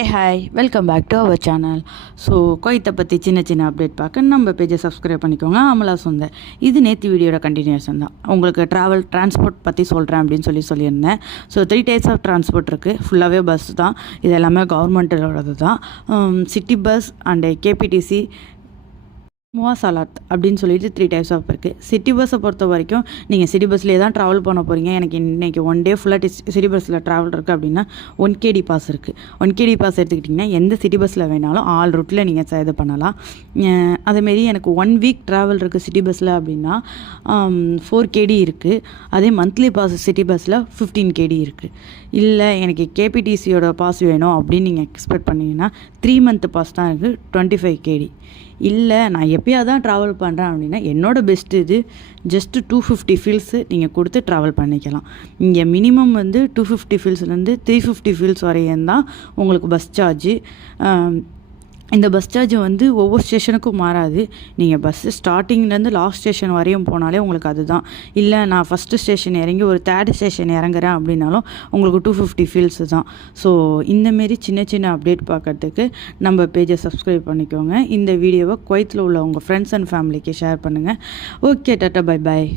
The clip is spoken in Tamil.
Hi welcome back to our channel. So குவைத்தை பற்றி சின்ன அப்டேட் பார்க்க நம்ம பேஜை சப்ஸ்கிரைப் பண்ணிக்கோங்க. அமலா சுந்தர். இது நேற்று வீடியோட கண்டினியூஷன் தான். உங்களுக்கு டிரான்ஸ்போர்ட் பற்றி சொல்கிறேன் அப்படின்னு சொல்லியிருந்தேன். ஸோ 3 டைப்ஸ் ஆஃப் டிரான்ஸ்போர்ட் இருக்குது. ஃபுல்லாகவே பஸ் தான். இது எல்லாமே கவர்மெண்ட்டோடது தான். சிட்டி பஸ் அண்டு கேபிடிசி முவாசாலாத் அப்படின்னு சொல்லிட்டு 3 டைப்ஸ் ஆஃப் இருக்குது. சிட்டி பஸ்ஸை பொறுத்த வரைக்கும் நீங்கள் சிட்டி பஸ்லேயே தான் ட்ராவல் பண்ண போகிறீங்க. எனக்கு இன்றைக்கி 1 டே ஃபுல்லாக சிட்டி பஸ்ஸில் ட்ராவல் இருக்குது அப்படின்னா 1 KD பாஸ் இருக்குது. 1 KD பாஸ் எடுத்துக்கிட்டிங்கன்னா எந்த சிட்டி பஸ்ஸில் வேணாலும் ஆல் ரூட்டில் நீங்கள் இது பண்ணலாம். அதேமாரி எனக்கு 1 வீக் ட்ராவல் இருக்குது சிட்டி பஸ்ஸில் அப்படின்னா 4 KD இருக்குது. அதே மந்த்லி பாஸ் சிட்டி பஸ்ஸில் 15 KD இருக்குது. இல்லை எனக்கு கேபிடிசியோட பாஸ் வேணும் அப்படின்னு நீங்கள் எக்ஸ்பெக்ட் பண்ணிங்கன்னா 3 மந்த் பாஸ் தான் இருக்குது, 25 KD. இல்லை நான் எப்போயாவது தான் ட்ராவல் பண்ணுறேன் அப்படின்னா என்னோடய பெஸ்ட்டு இது ஜஸ்ட்டு 250 ஃபீல்ஸு நீங்கள் கொடுத்து ட்ராவல் பண்ணிக்கலாம். இங்கே மினிமம் 250 ஃபீல்ஸ்லேருந்து 350 ஃபீல்ஸ் வரையும் தான் உங்களுக்கு பஸ் சார்ஜு. இந்த பஸ் சார்ஜ் ஒவ்வொரு ஸ்டேஷனுக்கும் மாறாது. நீங்கள் பஸ்ஸு ஸ்டார்டிங்லேருந்து லாஸ்ட் ஸ்டேஷன் வரையும் போனாலே உங்களுக்கு அதுதான். இல்லை நான் ஃபஸ்ட்டு ஸ்டேஷன் இறங்கி ஒரு 3rd ஸ்டேஷன் இறங்குறேன் அப்படின்னாலும் உங்களுக்கு 250 ஃபீல்ஸு தான். ஸோ இந்தமாரி சின்ன அப்டேட் பார்க்குறதுக்கு நம்ம பேஜை சப்ஸ்கிரைப் பண்ணிக்கோங்க. இந்த வீடியோவை குவைத்தில் உள்ள உங்கள் ஃப்ரெண்ட்ஸ் அண்ட் ஃபேமிலிக்கு ஷேர் பண்ணுங்கள். Okay, tata, bye bye.